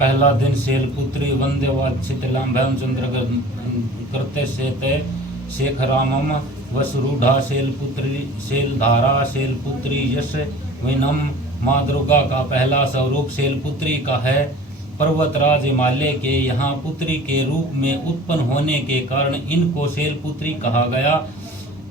पहला दिन शैलपुत्री वंदे वाच्छितलाभ्याम चंद्र करते शेते शेखरामम वसुरूढ़ा शैलपुत्री शैलधारा शैलपुत्री यश विनम। माँ दुर्गा का पहला स्वरूप शैलपुत्री का है। पर्वतराज हिमालय के यहाँ पुत्री के रूप में उत्पन्न होने के कारण इनको शैलपुत्री कहा गया।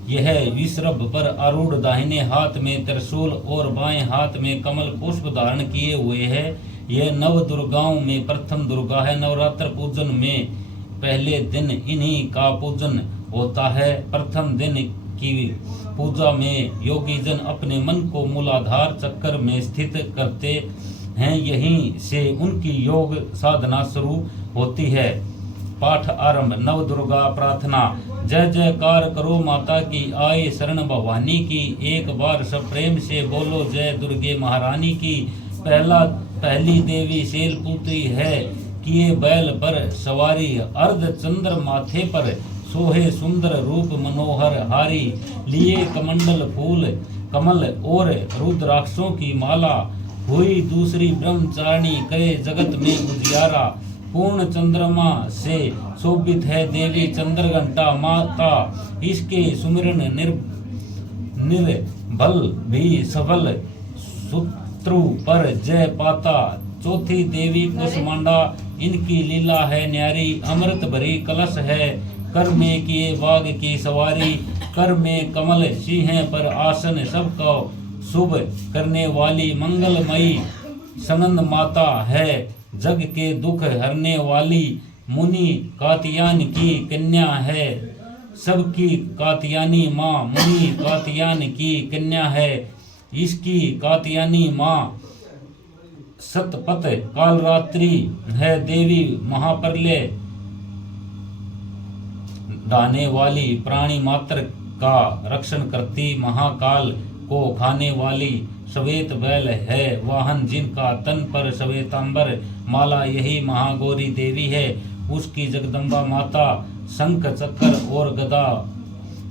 यह विषर्भ पर आरूढ़ दाहिने हाथ में त्रिशूल और बाएं हाथ में कमल पुष्प धारण किए हुए है। यह नव दुर्गाओं में प्रथम दुर्गा है। नवरात्र पूजन में पहले दिन इन्हीं का पूजन होता है। प्रथम दिन की पूजा में योगी जन अपने मन को मूलाधार चक्र में स्थित करते हैं। यहीं से उनकी योग साधना शुरू होती है। पाठ आरंभ। नव दुर्गा प्रार्थना। जय जयकार करो माता की, आए शरण भवानी की। एक बार सब प्रेम से बोलो जय दुर्गे महारानी की। पहली देवी शैलपुत्री है, किए बैल पर सवारी। अर्ध चंद्र माथे पर सोहे सुंदर रूप मनोहर हारी। लिए कमंडल फूल कमल और रुद्राक्षों की माला। हुई दूसरी ब्रह्मचारिणी, करे जगत में उजियारा। पूर्ण चंद्रमा से शोभित है देवी चंद्रघंटा माता। इसके सुमिरन निर्बल भी सफल, शत्रु पर जय पाता। चौथी देवी कुष्मांडा, इनकी लीला है न्यारी। अमृत भरी कलश है, कर में किए बाघ की सवारी। कर में कमल सिंह पर आसन, सबको शुभ करने वाली मंगलमयी सनंद माता है। जग के दुख हरने वाली मुनि कात्यायन की कन्या है। सबकी कात्यायनी माँ मुनि कात्यायन की कन्या है। इसकी कात्यायनी माँ सतपथ कालरात्रि है। देवी महाप्रलय ढाने वाली, प्राणी मात्र का रक्षण करती, महाकाल को खाने वाली श्वेत बैल है वाहन, जिनका तन पर श्वेतांबर माला, यही महागौरी देवी है। उसकी जगदम्बा माता शंख चक्र और गदा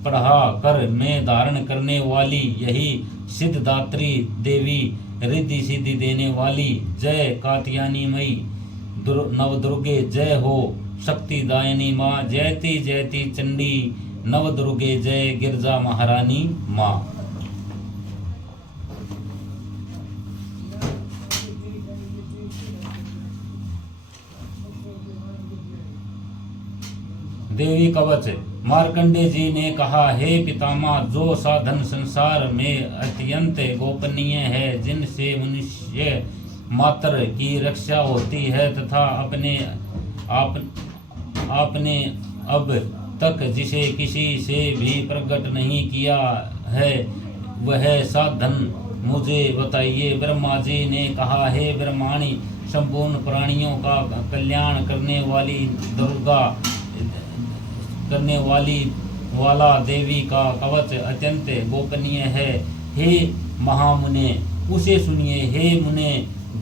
पढ़ा कर में धारण करने वाली, यही सिद्धदात्री देवी, रिद्धि सिद्धि देने वाली। जय कात्यायनी मई नवदुर्गे जय हो। शक्तिदायिनी माँ जयति जयति चंडी। नवदुर्गे जय गिरजा महारानी माँ। देवी कवच। मार्कंडे जी ने कहा, हे पितामह, जो साधन संसार में अत्यंत गोपनीय है, जिनसे मनुष्य मात्र की रक्षा होती है तथा आपने अब तक जिसे किसी से भी प्रकट नहीं किया है, वह साधन मुझे बताइए। ब्रह्मा जी ने कहा, हे ब्रह्माणी, संपूर्ण प्राणियों का कल्याण करने वाली दुर्गा करने वाला देवी का कवच अत्यंत गोपनीय है। हे महामुने, उसे सुनिए। हे मुने,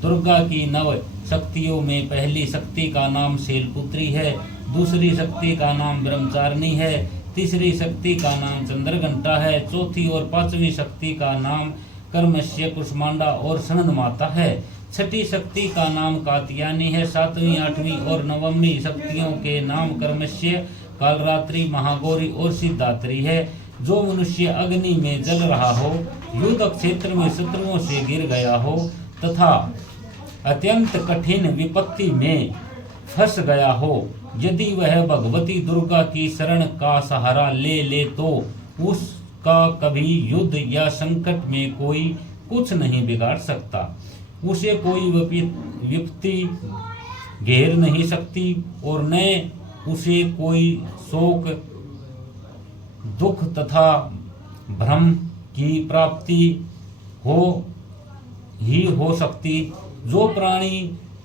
दुर्गा की नव शक्तियों में पहली शक्ति का नाम शैलपुत्री है, दूसरी शक्ति का नाम ब्रह्मचारिणी है, तीसरी शक्ति का नाम चंद्रघंटा है, चौथी और पांचवी शक्ति का नाम कर्मश्य कुष्मांडा और सनंद माता है, छठी शक्ति का नाम कात्यायनी है, सातवीं आठवीं और नवमी शक्तियों के नाम कर्मश्य कालरात्रि महागौरी और सिद्धात्री है। जो मनुष्य अग्नि में जल रहा हो, युद्ध क्षेत्र में शत्रुओं से गिर गया हो तथा अत्यंत कठिन विपत्ति में फंस गया हो, यदि वह भगवती दुर्गा की शरण का सहारा ले तो उसका कभी युद्ध या संकट में कोई कुछ नहीं बिगाड़ सकता। उसे कोई विपत्ति घेर नहीं सकती और न उसे कोई शोक दुख तथा भ्रम की प्राप्ति हो सकती। जो प्राणी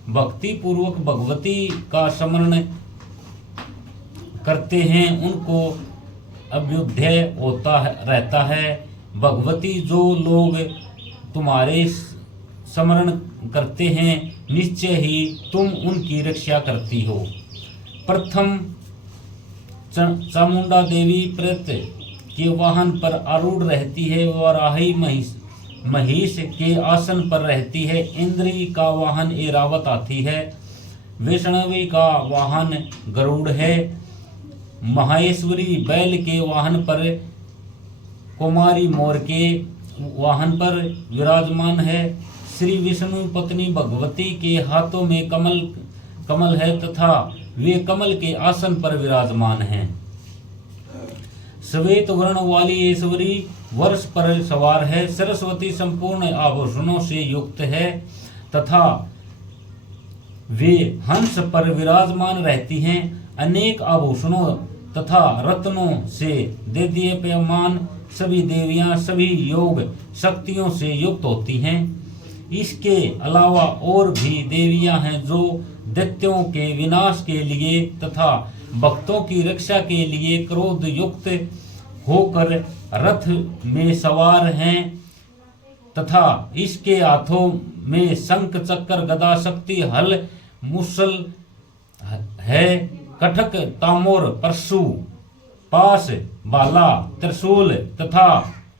भक्ति पूर्वक भगवती का स्मरण करते हैं, उनको अभ्युदय होता रहता है। भगवती, जो लोग तुम्हारे स्मरण करते हैं, निश्चय ही तुम उनकी रक्षा करती हो। प्रथम चामुंडा देवी प्रेत के वाहन पर आरूढ़ रहती है, वाराही महिष के आसन पर रहती है। इंद्री का वाहन ऐरावत हाथी है। वैष्णवी का वाहन गरुड़ है। महेश्वरी बैल के वाहन पर, कुमारी मोर के वाहन पर विराजमान है। श्री विष्णु पत्नी भगवती के हाथों में कमल है तथा वे कमल के आसन पर विराजमान हैं। श्वेत वर्ण वाली ईश्वरी वर्ष पर सवार है। सरस्वती संपूर्ण आभूषणों से युक्त है तथा वे हंस पर विराजमान रहती हैं। अनेक आभूषणों तथा रत्नों से देदीप्यमान सभी देवियां सभी योग शक्तियों से युक्त होती हैं। इसके अलावा और भी देवियां हैं जो दैत्यों के विनाश के लिए तथा भक्तों की रक्षा के लिए क्रोध युक्त होकर रथ में सवार हैं तथा इसके हाथों में शंख चक्र गदा शक्ति हल मुसल है। कटक तामोर परशु पास भाला त्रिशूल तथा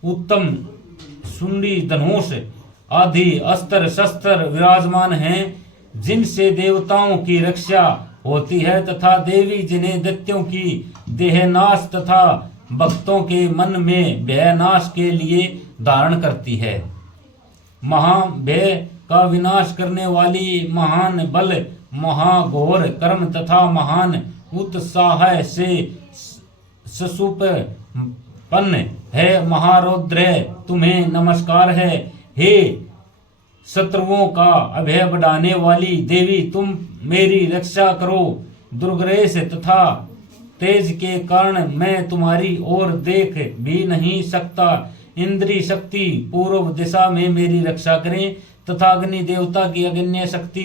उत्तम सुंडी धनुष आदि अस्त्र शस्त्र विराजमान हैं जिनसे देवताओं की रक्षा होती है तथा देवी जिन्हें दैत्यों की देहनाश तथा भक्तों के मन में भयनाश के लिए धारण करती है। महाभय का विनाश करने वाली महान बल महाघोर कर्म तथा महान उत्साह से ससुपन्न है। महारौद्र तुम्हें नमस्कार है। हे शत्रुओं का अभय बढ़ाने वाली देवी तुम मेरी रक्षा करो। दुर्ग्रेस तथा तेज के कारण मैं तुम्हारी ओर देख भी नहीं सकता। इंद्री शक्ति पूर्व दिशा में मेरी रक्षा करें तथा अग्नि देवता की अग्नि शक्ति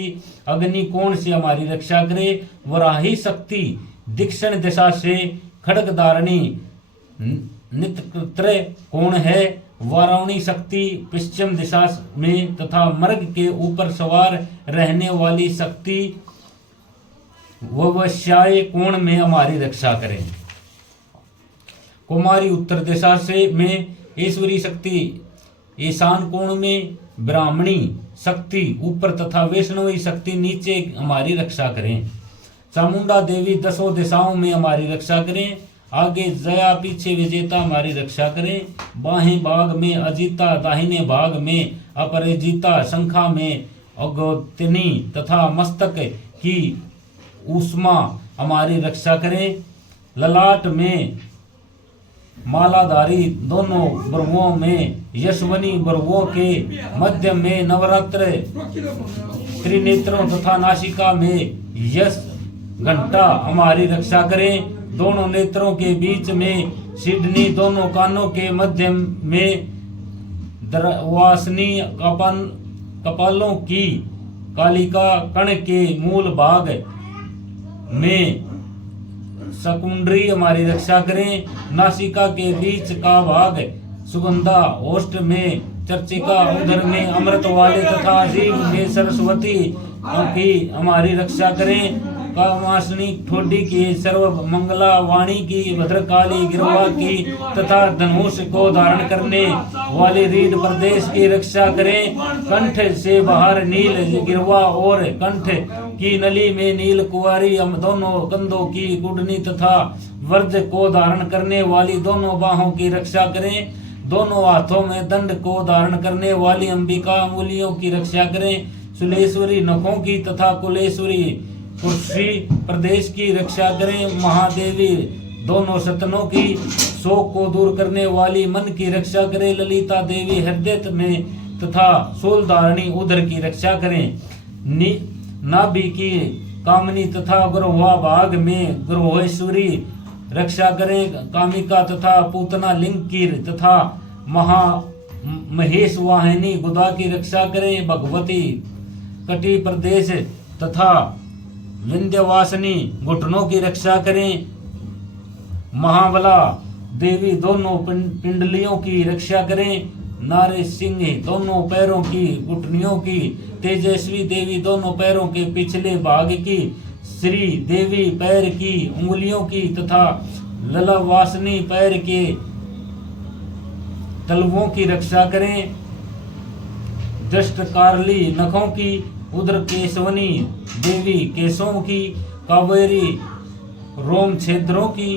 अग्नि कोण से हमारी रक्षा करे। वराही शक्ति दक्षिण दिशा से खड्ग धारणी नित्र कोण है। वारावणी शक्ति पश्चिम दिशा में तथा मर्ग के ऊपर सवार रहने वाली शक्ति ववश्याय कोण में हमारी रक्षा करें। कुमारी उत्तर दिशा से में ईश्वरी शक्ति ईशान कोण में, ब्राह्मणी शक्ति ऊपर तथा वैष्णवी शक्ति नीचे हमारी रक्षा करें। चामुंडा देवी दसों दिशाओं में हमारी रक्षा करें। आगे जया पीछे विजेता हमारी रक्षा करें। बाहें भाग में अजीता दाहिने भाग में अपराजिता शंखा में अगोतनी तथा मस्तक की ऊष्मा हमारी रक्षा करें। ललाट में मालाधारी दोनों भ्रुवों में यशवनी भ्रुवों के मध्य में नवरात्र त्रिनेत्रों तथा नासिका में यश घंटा हमारी रक्षा करें। दोनों नेत्रों के बीच में सिडनी, दोनों कानों के मध्य में वासनी, कपालों की कालिका, कण के मूल भाग में शकुंडरी हमारी रक्षा करें। नासिका के बीच का भाग सुगंधा, ओष्ठ में चर्चिका, उदर में अमृत वाले तथा जीव में सरस्वती की हमारी रक्षा करें। कामासनी ठोडी की सर्व मंगला, वाणी की भद्रकाली, गिरवा की तथा धनुष को धारण करने वाली रीढ़ प्रदेश की रक्षा करें। कंठ से बाहर नील गिरवा और कंठ की नली में नील कुंवारी, दोनों कंधों की कुंडनी तथा वर्ज को धारण करने वाली दोनों बाहों की रक्षा करें। दोनों हाथों में दंड को धारण करने वाली अंबिका अंगुलियों की रक्षा करें। सुलेश्वरी नखों की तथा कुलेश्वरी कुर्सी प्रदेश की रक्षा करें। महादेवी दोनों सतनों की शोक को दूर करने वाली मन की रक्षा करें। ललिता देवी हृदय में तथा शूलधारणी उदर की रक्षा करें। नाभि की कामनी तथा ग्रहोआ भाग में ग्रहोश्वरी रक्षा करें। कामिका तथा पूतना लिंग की तथा महेश वाहिनी गुदा की रक्षा करें। भगवती कटी प्रदेश तथा विंध्यवासिनी घुटनों की रक्षा करें। महाबला देवी दोनों पिंडलियों की रक्षा करें। नारे सिंह दोनों पैरों की घुटनियों की। तेजस्वी देवी दोनों पैरों के पिछले भाग की। श्री देवी पैर की उंगलियों की तथा ललावासिनी पैर के तलवों की रक्षा करें। दष्टकारली नखों की उदर केशवनी देवी केशों की, कावेरी रोम छेद्रों की,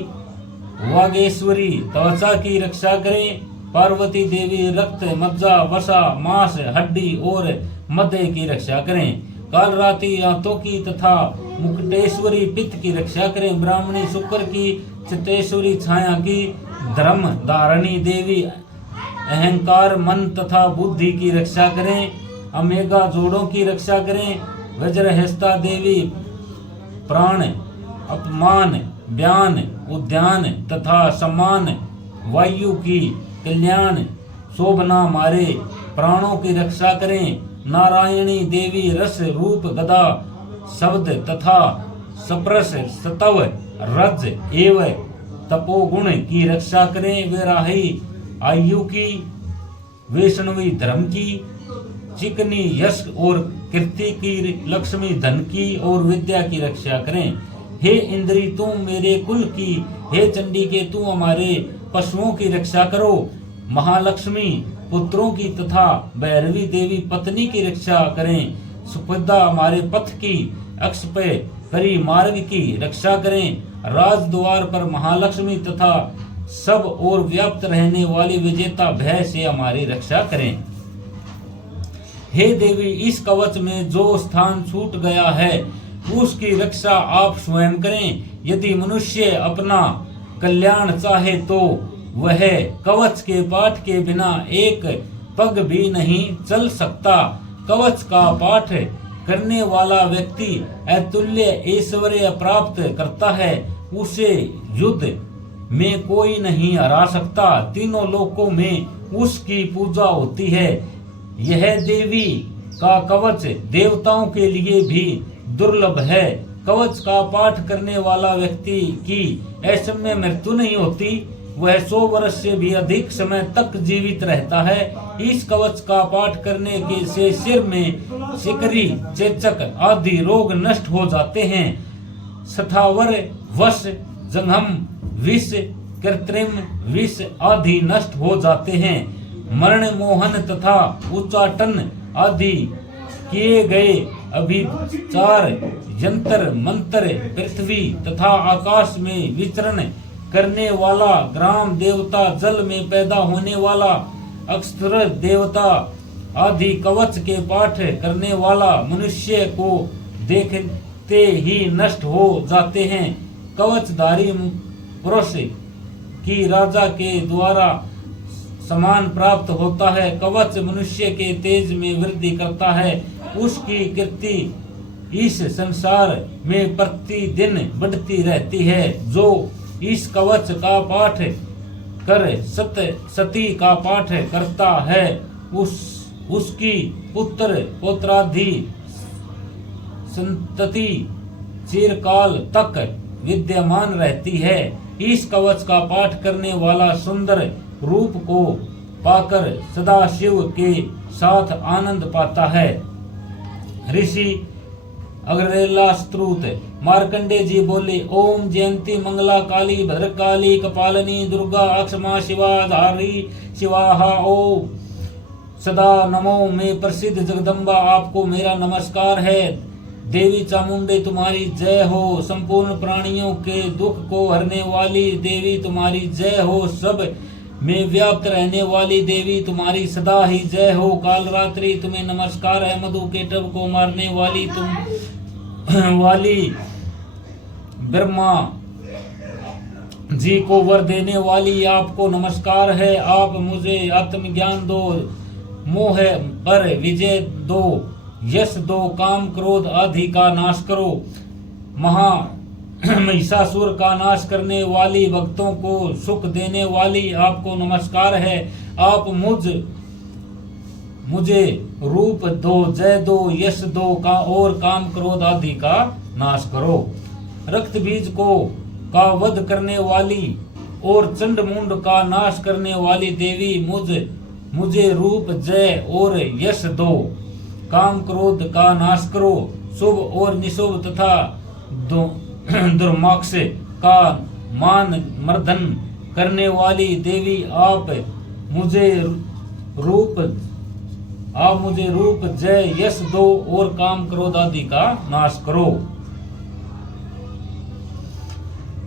वागेश्वरी त्वचा की रक्षा करें। पार्वती देवी रक्त, मज्जा, वसा, मांस, हड्डी और मध्य की रक्षा करें। कालरात्रि आंतों की तथा मुकुटेश्वरी पित्त की रक्षा करें। ब्राह्मणी शुक्र की, चित्तेश्वरी छाया की, धर्म धारणी देवी अहंकार, मन तथा बुद्धि की रक्षा करें। अमेगा जोड़ों की रक्षा करें। वज्रहस्ता देवी प्राण, अपमान, बयान, उद्यान तथा सम्मान, वायु की कल्याण, शोभना मारे प्राणों की रक्षा करें। नारायणी देवी रस, रूप, गदा, शब्द तथा सप्रस, सतव, रज एवं तपोगुण की रक्षा करें। वैराही आयु की, वैष्णवी धर्म की, चिकनी यश और कीर्ति की, लक्ष्मी धन की और विद्या की रक्षा करें। हे इंद्री तुम मेरे कुल की, हे चंडी के तू हमारे पशुओं की रक्षा करो। महालक्ष्मी पुत्रों की तथा भैरवी देवी पत्नी की रक्षा करें। सुपदा हमारे पथ की, अक्षपय करी मार्ग की रक्षा करें। राज द्वार पर महालक्ष्मी तथा सब और व्याप्त रहने वाली विजेता भय से हमारी रक्षा करें। हे देवी इस कवच में जो स्थान छूट गया है उसकी रक्षा आप स्वयं करें। यदि मनुष्य अपना कल्याण चाहे तो वह कवच के पाठ के बिना एक पग भी नहीं चल सकता। कवच का पाठ करने वाला व्यक्ति अतुल्य ऐश्वर्य प्राप्त करता है, उसे युद्ध में कोई नहीं हरा सकता। तीनों लोकों में उसकी पूजा होती है। यह देवी का कवच देवताओं के लिए भी दुर्लभ है। कवच का पाठ करने वाला व्यक्ति की असमय मृत्यु नहीं होती, वह 100 वर्ष से भी अधिक समय तक जीवित रहता है। इस कवच का पाठ करने के से सिर में सिकरी, चेचक आदि रोग नष्ट हो जाते हैं। स्थावर, वश, जंघम, विष, कृत्रिम विष आदि नष्ट हो जाते हैं। मरण, मोहन तथा उच्चाटन आदि किए गए अभिचार, यंत्र मंत्र, पृथ्वी तथा आकाश में विचरण करने वाला, ग्राम देवता, जल में पैदा होने वाला, अक्षर देवता आदि कवच के पाठ करने वाला मनुष्य को देखते ही नष्ट हो जाते हैं। कवचधारी पुरुष की राजा के द्वारा सम्मान प्राप्त होता है। कवच मनुष्य के तेज में वृद्धि करता है। उसकी कीर्ति इस संसार में प्रतिदिन बढ़ती रहती है। जो इस कवच का पाठ कर सती का पाठ करता है उसकी पुत्र पौत्रादि संतति चिरकाल तक विद्यमान रहती है। इस कवच का पाठ करने वाला सुंदर रूप को पाकर सदा शिव के साथ आनंद पाता है। ऋषि अग्ररेला स्तुत मार्कंडे जी बोले, ओम जयंती मंगला काली भद्रकाली कपालिनी दुर्गा अक्षमा शिवा धारी शिवाहा ओ सदा नमो में प्रसिद्ध जगदम्बा आपको मेरा नमस्कार है। देवी चामुंडे तुम्हारी जय हो। संपूर्ण प्राणियों के दुख को हरने वाली देवी तुम्हारी जय हो। सब में व्याप्त रहने वाली देवी तुम्हारी सदा ही जय हो। कालरात्रि तुम्हें नमस्कार है। मधु केटव को मारने वाली ब्रह्मा जी को वर देने वाली आपको नमस्कार है। आप मुझे आत्मज्ञान दो, मोह पर विजय दो, यश दो, काम क्रोध आदि का नाश करो। महिषासुर का नाश करने वाली, भक्तों को सुख देने वाली आपको नमस्कार है। आप मुझे रूप दो, जय दो, यश दो का और काम क्रोध आदि का नाश करो। रक्त बीज का वध करने वाली और चंड मुंड का नाश करने वाली देवी मुझे रूप, जय और यश दो, काम क्रोध का नाश करो। शुभ और निशुभ तथा दुर्माक्ष का मान मर्दन करने वाली देवी आप मुझे रूप आप मुझे रूप जय यश दो और काम क्रोध आदि का नाश करो।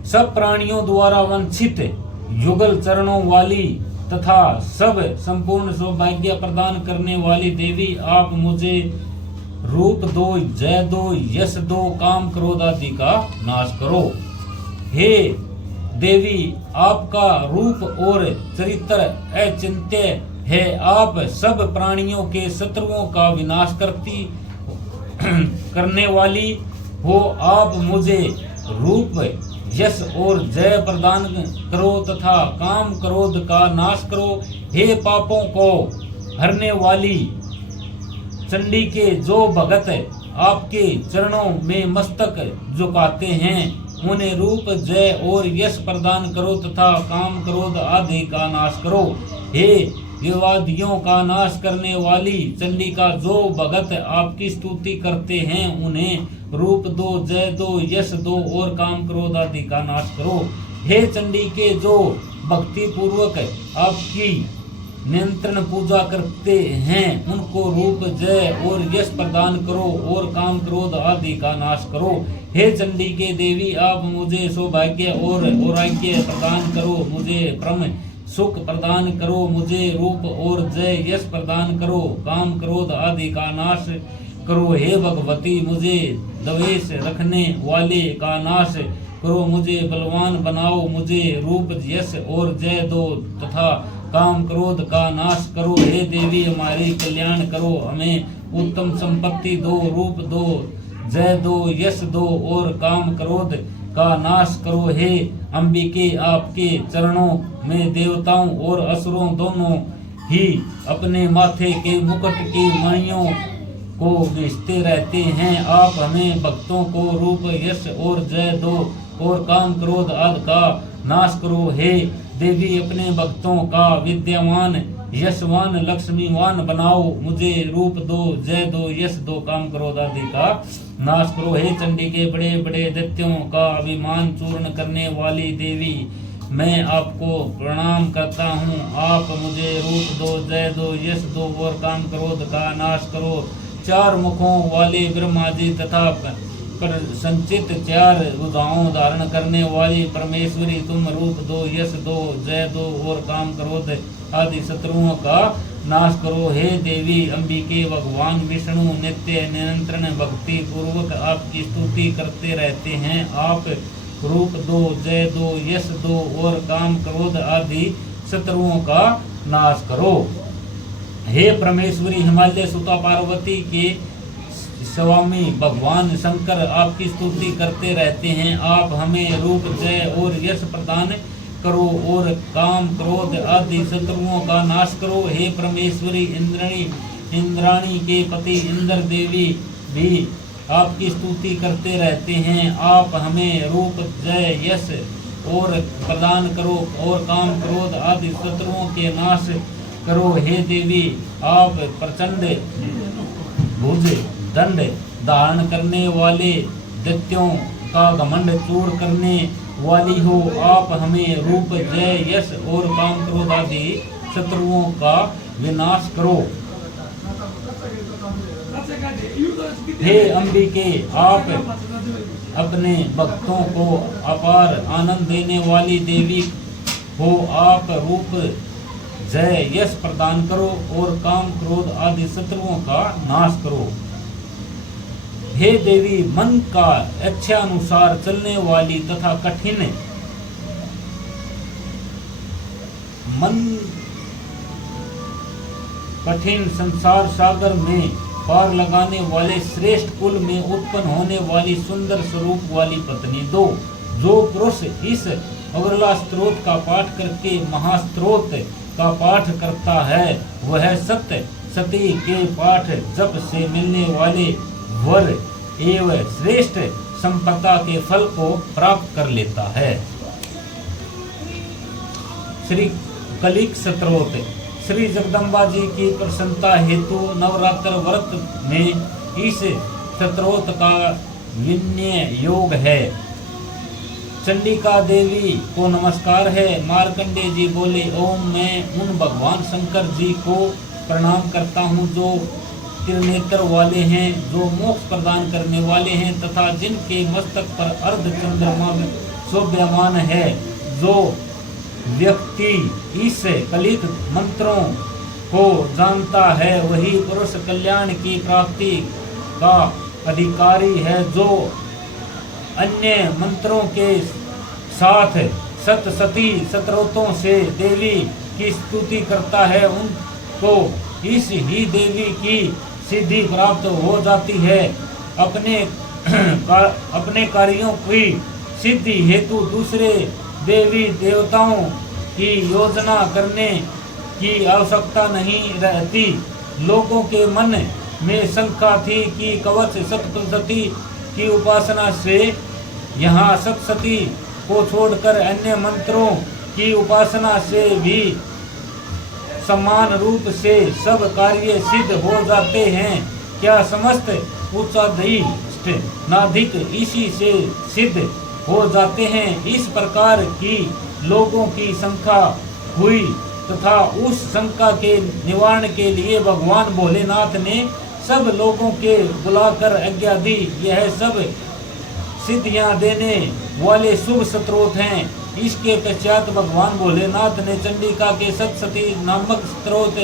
सब प्राणियों द्वारा वंचित युगल चरणों वाली तथा सब संपूर्ण सौभाग्य प्रदान करने वाली देवी, आप मुझे रूप दो, जय दो, यश दो, काम क्रोध आदि का नाश करो। हे देवी, आपका रूप और चरित्र अचिंत्य है। आप सब प्राणियों के शत्रुओं का विनाश करने वाली हो। आप मुझे रूप, यश और जय प्रदान करो तथा काम क्रोध का नाश करो। हे पापों को हरने वाली चंडी के जो भगत आपके चरणों में मस्तक झुकाते हैं, उन्हें रूप, जय और यश प्रदान करो तथा काम क्रोध आदि का नाश करो। हे विवादियों का नाश करने वाली चंडी का जो भगत आपकी स्तुति करते हैं, उन्हें रूप दो, जय दो, यश दो और काम क्रोध आदि का नाश करो। हे चंडी के जो भक्ति पूर्वक आपकी नियंत्रण पूजा करते हैं, उनको रूप, जय और यश प्रदान करो और काम क्रोध आदि का नाश करो। हे चंडी के देवी, आप मुझे सौभाग्य और औराग्य प्रदान करो, मुझे परम सुख प्रदान करो, मुझे रूप और जय यश प्रदान करो, काम क्रोध आदि का नाश करो। हे भगवती, मुझे द्वेष रखने वाले का नाश करो, मुझे बलवान बनाओ, मुझे रूप, यश और जय दो तथा काम क्रोध का नाश करो। हे देवी, हमारी कल्याण करो, हमें उत्तम संपत्ति दो, रूप दो, जय दो, यश दो और काम क्रोध का नाश करो। हे अंबिके, आपके चरणों में देवताओं और असुरों दोनों ही अपने माथे के मुकुट की मणियों को बेचते रहते हैं। आप हमें भक्तों को रूप, यश और जय दो और काम क्रोध आदि का नाश करो। हे देवी, अपने भक्तों का विद्यावान, यशवान, लक्ष्मीवान बनाओ, मुझे रूप दो, जय दो, यश दो, काम क्रोध आदि का नाश करो। हे चंडी के बड़े बड़े दैत्यों का अभिमान चूर्ण करने वाली देवी, मैं आपको प्रणाम करता हूँ। आप मुझे रूप दो, जय दो, यश दो और काम क्रोध का नाश करो। चार मुखों वाले ब्रह्मा जी तथा पर संचित चार भुजाओं धारण करने वाली परमेश्वरी, तुम रूप दो, यश दो, जय दो और काम क्रोध आदि शत्रुओं का नाश करो। हे देवी अंबिके, भगवान विष्णु नित्य निरंतर भक्ति पूर्वक आपकी स्तुति करते रहते हैं। आप रूप दो, जय दो, यश दो और काम क्रोध आदि शत्रुओं का नाश करो। हे परमेश्वरी, हिमालय सुता पार्वती के स्वामी भगवान शंकर आपकी स्तुति करते रहते हैं। आप हमें रूप, जय और यश प्रदान करो और काम क्रोध आदि शत्रुओं का नाश करो। हे परमेश्वरी, इंद्राणी के पति इंद्र देवी भी आपकी स्तुति करते रहते हैं। आप हमें रूप, जय, यश और प्रदान करो और काम क्रोध आदि शत्रुओं के नाश करो। हे देवी, आप प्रचंड भुज दंड धारण करने वाले दैत्यों का घमंड चूर करने वाली हो। आप हमें रूप, जय, यश और काम क्रोध आदि शत्रुओं का विनाश करो। हे अंबिके, आप अपने भक्तों को अपार आनंद देने वाली देवी हो। आप रूप, जय, यश प्रदान करो और काम क्रोध आदि शत्रुओं का नाश करो। हे देवी, मन का इच्छा अनुसार चलने वाली तथा कठिन संसार सागर में पार लगाने वाले श्रेष्ठ कुल में उत्पन्न होने वाली सुंदर स्वरूप वाली पत्नी दो। जो पुरुष इस अगला स्त्रोत का पाठ करके महास्त्रोत का पाठ करता है, वह सत्य सती के पाठ जप से मिलने वाले वर एवं श्रेष्ठ संपदा के फल को प्राप्त कर लेता है। श्री कलिक स्तोत्र। श्री जगदम्बा जी की प्रसन्नता हेतु नवरात्र व्रत में इस स्तोत्र का विनय योग है। चंडिका देवी को नमस्कार है। मार्कंडे जी बोले, ओम, मैं उन भगवान शंकर जी को प्रणाम करता हूँ जो त्रिनेत्र वाले हैं, जो मोक्ष प्रदान करने वाले हैं तथा जिनके मस्तक पर अर्ध चंद्रमा शोभ्यमान है। जो व्यक्ति इस कलिक मंत्रों को जानता है वही पुरुष कल्याण की प्राप्ति का अधिकारी है। जो अन्य मंत्रों के साथ सतसती स्तोत्रों से देवी की स्तुति करता है उनको इस ही देवी की सिद्धि प्राप्त हो जाती है। अपने कार्यों की सिद्धि हेतु दूसरे देवी देवताओं की योजना करने की आवश्यकता नहीं रहती। लोगों के मन में शंका थी कि कवच सप्तशती की उपासना से यहाँ सप्तशती को छोड़कर अन्य मंत्रों की उपासना से भी समान रूप से सब कार्य सिद्ध हो जाते हैं। क्या समस्त उच्चाधिष्ट नाधिक इसी से सिद्ध हो जाते हैं। इस प्रकार की लोगों की शंका हुई तथा उस शंका के निवारण के लिए भगवान भोलेनाथ ने सब लोगों के बुलाकर आज्ञा दी। यह सब सिद्धियां देने वाले शुभ स्त्रोत हैं। इसके पश्चात भगवान भोलेनाथ ने चंडिका के सप्तशती नामक स्त्रोत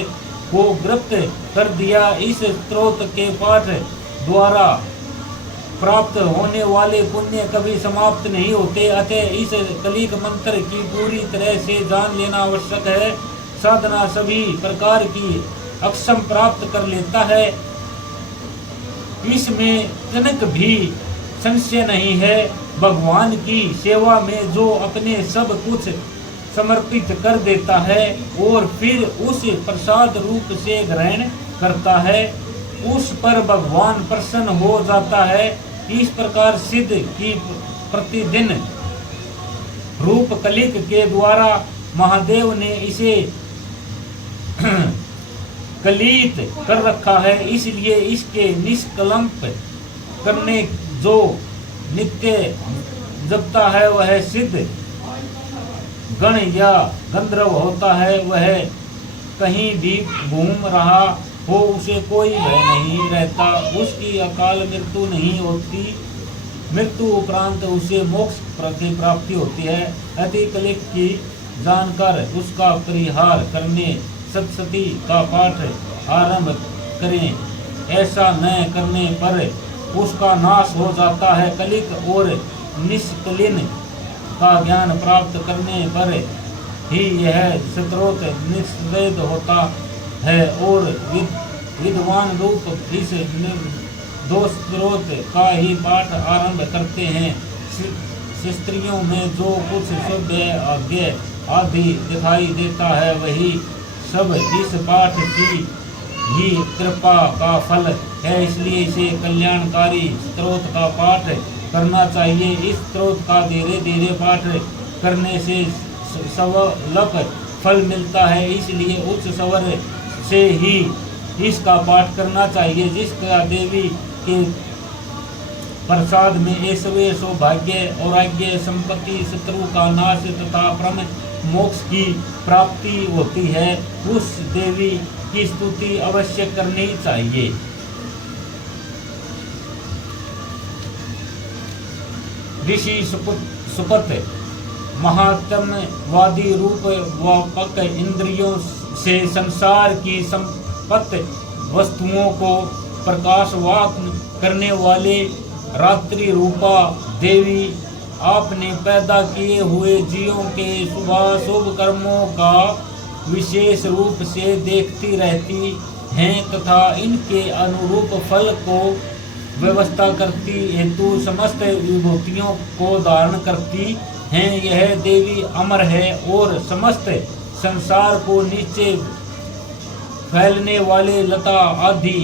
को ग्रप्त कर दिया। इस स्त्रोत के पाठ द्वारा प्राप्त होने वाले पुण्य कभी समाप्त नहीं होते, अतः इस कलिक मंत्र की पूरी तरह से जान लेना आवश्यक है। साधना सभी प्रकार की अक्षम प्राप्त कर लेता है, इसमें तनिक भी संशय नहीं है। भगवान की सेवा में जो अपने सब कुछ समर्पित कर देता है और फिर उस प्रसाद रूप से ग्रहण करता है, उस पर भगवान प्रसन्न हो जाता है। इस प्रकार सिद्ध की प्रतिदिन रूप कलिक के द्वारा महादेव ने इसे कलित कर रखा है, इसलिए इसके निष्कलंक करने जो नित्य जपता है वह सिद्ध गण या गंधर्व होता है। वह कहीं भी घूम रहा हो उसे कोई भय नहीं रहता, उसकी अकाल मृत्यु नहीं होती, मृत्यु उपरांत उसे मोक्ष की प्राप्ति होती है। अति कलिक की जानकर उसका परिहार करने सप्तशती का पाठ आरंभ करें, ऐसा न करने पर उसका नाश हो जाता है। कलिक और निष्कलिन का ज्ञान प्राप्त करने पर ही यह स्त्रोत निषेध होता है और विद्वान रूप इस दो स्त्रोत का ही पाठ आरंभ करते हैं। स्त्रियों में जो कुछ शुभ आज्ञा आदि दिखाई देता है वही सब इस पाठ की ही कृपा का फल है, इसलिए इसे कल्याणकारी स्त्रोत का पाठ करना चाहिए। इस स्त्रोत का धीरे धीरे पाठ करने से सवलभ फल मिलता है, इसलिए उच्च स्वर से ही इसका पाठ करना चाहिए। जिसका देवी के प्रसाद में ऐश्वर्य सौभाग्य और आज्ञा संपत्ति शत्रु का नाश तथा परम मोक्ष की प्राप्ति होती है, उस देवी की स्तुति अवश्य करनी चाहिए। ऋषि सुपत महात्म्यवादी रूप व्यापक इंद्रियों से संसार की संपत्ति वस्तुओं को प्रकाशवान करने वाले रात्रि रूपा देवी आपने पैदा किए हुए जीवों के शुभ कर्मों का विशेष रूप से देखती रहती हैं तथा इनके अनुरूप फल को व्यवस्था करती हेतु समस्त विभूतियों को धारण करती हैं। यह देवी अमर है और समस्त संसार को नीचे फैलने वाले लता आदि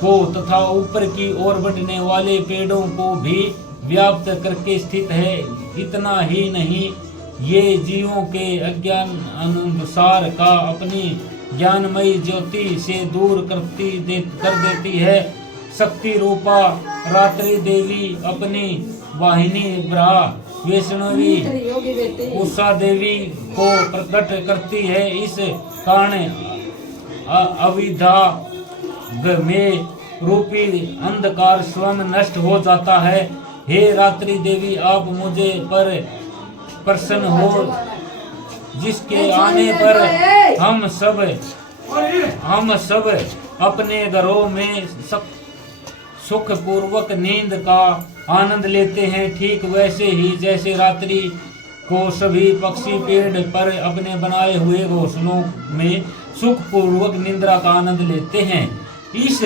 को तथा ऊपर की ओर बढ़ने वाले पेड़ों को भी व्याप्त करके स्थित है। इतना ही नहीं, ये जीवों के अज्ञान अनुसार का अपनी ज्ञानमयी ज्योति से दूर कर देती है। शक्ति रूपा रात्रि देवी अपनी वाहिनी ब्रहा वैष्णवी उषा देवी को प्रकट करती है। इस कारण अविद्या में रूपी अंधकार स्वयं नष्ट हो जाता है। हे रात्रि देवी, आप मुझे पर प्रसन्न हो, जिसके आने पर हम सब अपने घरों में सुख पूर्वक नींद का आनंद लेते हैं। ठीक वैसे ही जैसे रात्रि को सभी पक्षी पेड़ पर अपने बनाए हुए घोंसलों में सुख पूर्वक निद्रा का आनंद लेते हैं। इस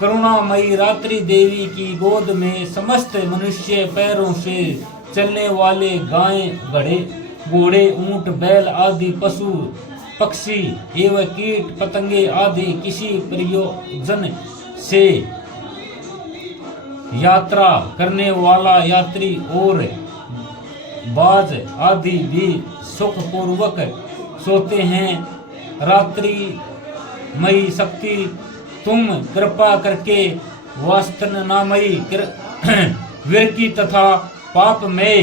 करुणामयी रात्रि देवी की गोद में समस्त मनुष्य पैरों से चलने वाले गाय, घोड़े, ऊंट, बैल आदि पशु पक्षी एवं कीट पतंगे आदि किसी प्रयोजन से यात्रा करने वाला यात्री और बाज आदि भी सुख पूर्वक सोते हैं। रात्रि मई शक्ति, तुम कृपा करके वास्तनामयी विरकी तथा पापमय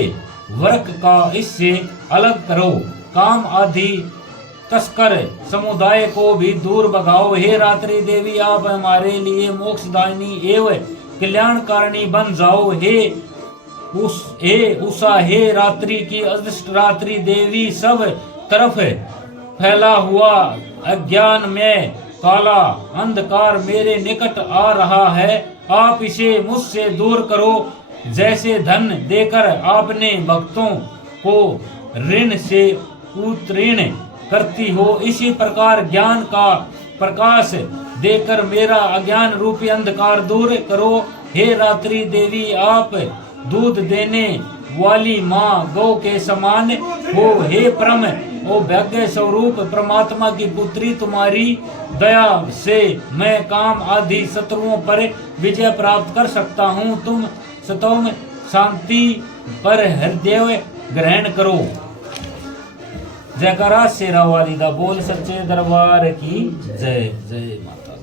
वर्ग का इससे अलग करो। काम आदि तस्कर समुदाय को भी दूर भगाओ। हे रात्रि देवी, आप हमारे लिए मोक्षदायिनी एवं कल्याणकारिणी बन जाओ। हे उषा, हे रात्रि की अदृष्ट रात्रि देवी, सब तरफ फैला हुआ अज्ञान में काला अंधकार मेरे निकट आ रहा है, आप इसे मुझसे दूर करो। जैसे धन देकर आपने भक्तों को ऋण से उत्तीर्ण करती हो, इसी प्रकार ज्ञान का प्रकाश देकर मेरा अज्ञान रूपी अंधकार दूर करो। हे रात्रि देवी, आप दूध देने वाली माँ गौ के समान हो। हे परम ओ भाग्य स्वरूप परमात्मा की पुत्री, तुम्हारी दया से मैं काम आदि शत्रुओं पर विजय प्राप्त कर सकता हूँ। तुम सतोम शांति पर हृदय ग्रहण करो। जयकारा शेरा वाली दा बोल, सच्चे दरबार की जय। जय माता।